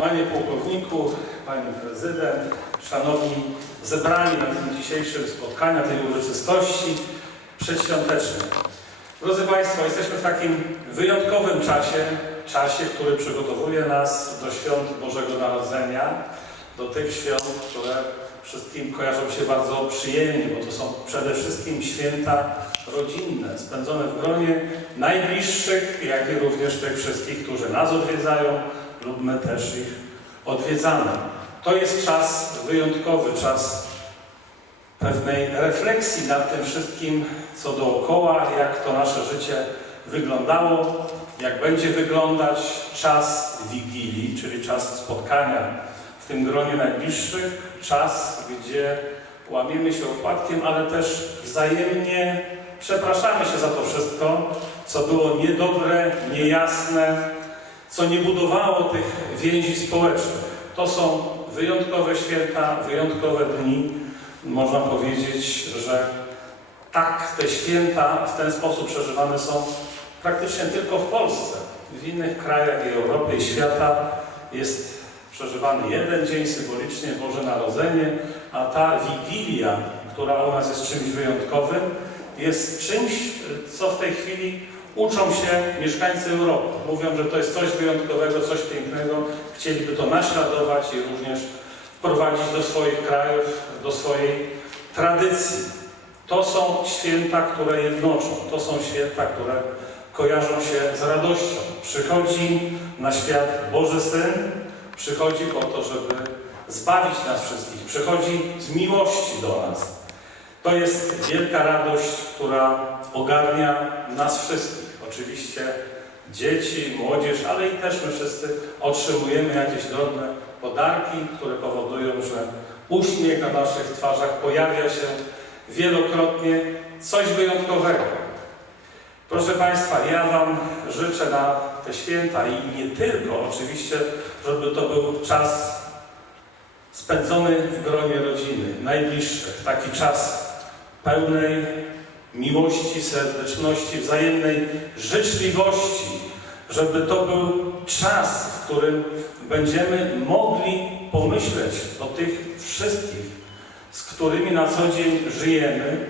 Panie pułkowniku, pani prezydent, szanowni zebrani na tym dzisiejszym spotkaniu, tej uroczystości przedświątecznej. Drodzy Państwo, jesteśmy w takim wyjątkowym czasie, czasie, który przygotowuje nas do świąt Bożego Narodzenia, do tych świąt, które wszystkim kojarzą się bardzo przyjemnie, bo to są przede wszystkim święta rodzinne, spędzone w gronie najbliższych, jak i również tych wszystkich, którzy nas odwiedzają lub my też ich odwiedzamy. To jest czas wyjątkowy, czas pewnej refleksji nad tym wszystkim, co dookoła, jak to nasze życie wyglądało, jak będzie wyglądać czas Wigilii, czyli czas spotkania w tym gronie najbliższych, czas, gdzie łamiemy się opłatkiem, ale też wzajemnie przepraszamy się za to wszystko, co było niedobre, niejasne, co nie budowało tych więzi społecznych. To są wyjątkowe święta, wyjątkowe dni. Można powiedzieć, że tak te święta w ten sposób przeżywane są praktycznie tylko w Polsce. W innych krajach i Europy i świata jest przeżywany jeden dzień symbolicznie Boże Narodzenie, a ta Wigilia, która u nas jest czymś wyjątkowym, jest czymś, co w tej chwili uczą się mieszkańcy Europy. Mówią, że to jest coś wyjątkowego, coś pięknego. Chcieliby to naśladować i również wprowadzić do swoich krajów, do swojej tradycji. To są święta, które jednoczą. To są święta, które kojarzą się z radością. Przychodzi na świat Boży Syn, przychodzi po to, żeby zbawić nas wszystkich. Przychodzi z miłości do nas. To jest wielka radość, która ogarnia nas wszystkich. Oczywiście dzieci, młodzież, ale i też my wszyscy otrzymujemy jakieś drobne podarki, które powodują, że uśmiech na naszych twarzach pojawia się wielokrotnie. Coś wyjątkowego. Proszę Państwa, ja Wam życzę na te święta i nie tylko, oczywiście, żeby to był czas spędzony w gronie rodziny, najbliższych, taki czas pełnej miłości, serdeczności, wzajemnej życzliwości, żeby to był czas, w którym będziemy mogli pomyśleć o tych wszystkich, z którymi na co dzień żyjemy,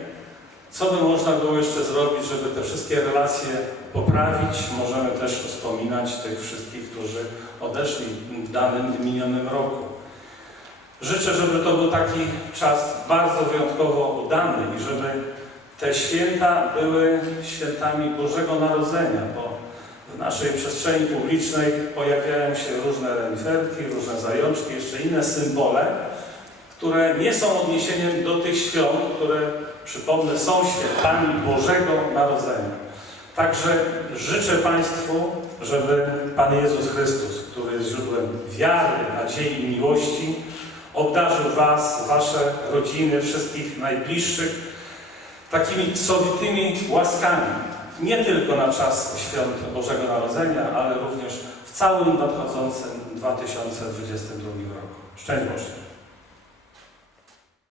co by można było jeszcze zrobić, żeby te wszystkie relacje poprawić. Możemy też wspominać tych wszystkich, którzy odeszli w danym minionym roku. Życzę, żeby to był taki czas bardzo wyjątkowo udany i żeby te święta były świętami Bożego Narodzenia, bo w naszej przestrzeni publicznej pojawiają się różne reniferki, różne zajączki, jeszcze inne symbole, które nie są odniesieniem do tych świąt, które, przypomnę, są świętami Bożego Narodzenia. Także życzę Państwu, żeby Pan Jezus Chrystus, który jest źródłem wiary, nadziei i miłości, obdarzył Was, Wasze rodziny, wszystkich najbliższych takimi sowitymi łaskami. Nie tylko na czas świąt Bożego Narodzenia, ale również w całym nadchodzącym 2022 roku. Szczęść Boże!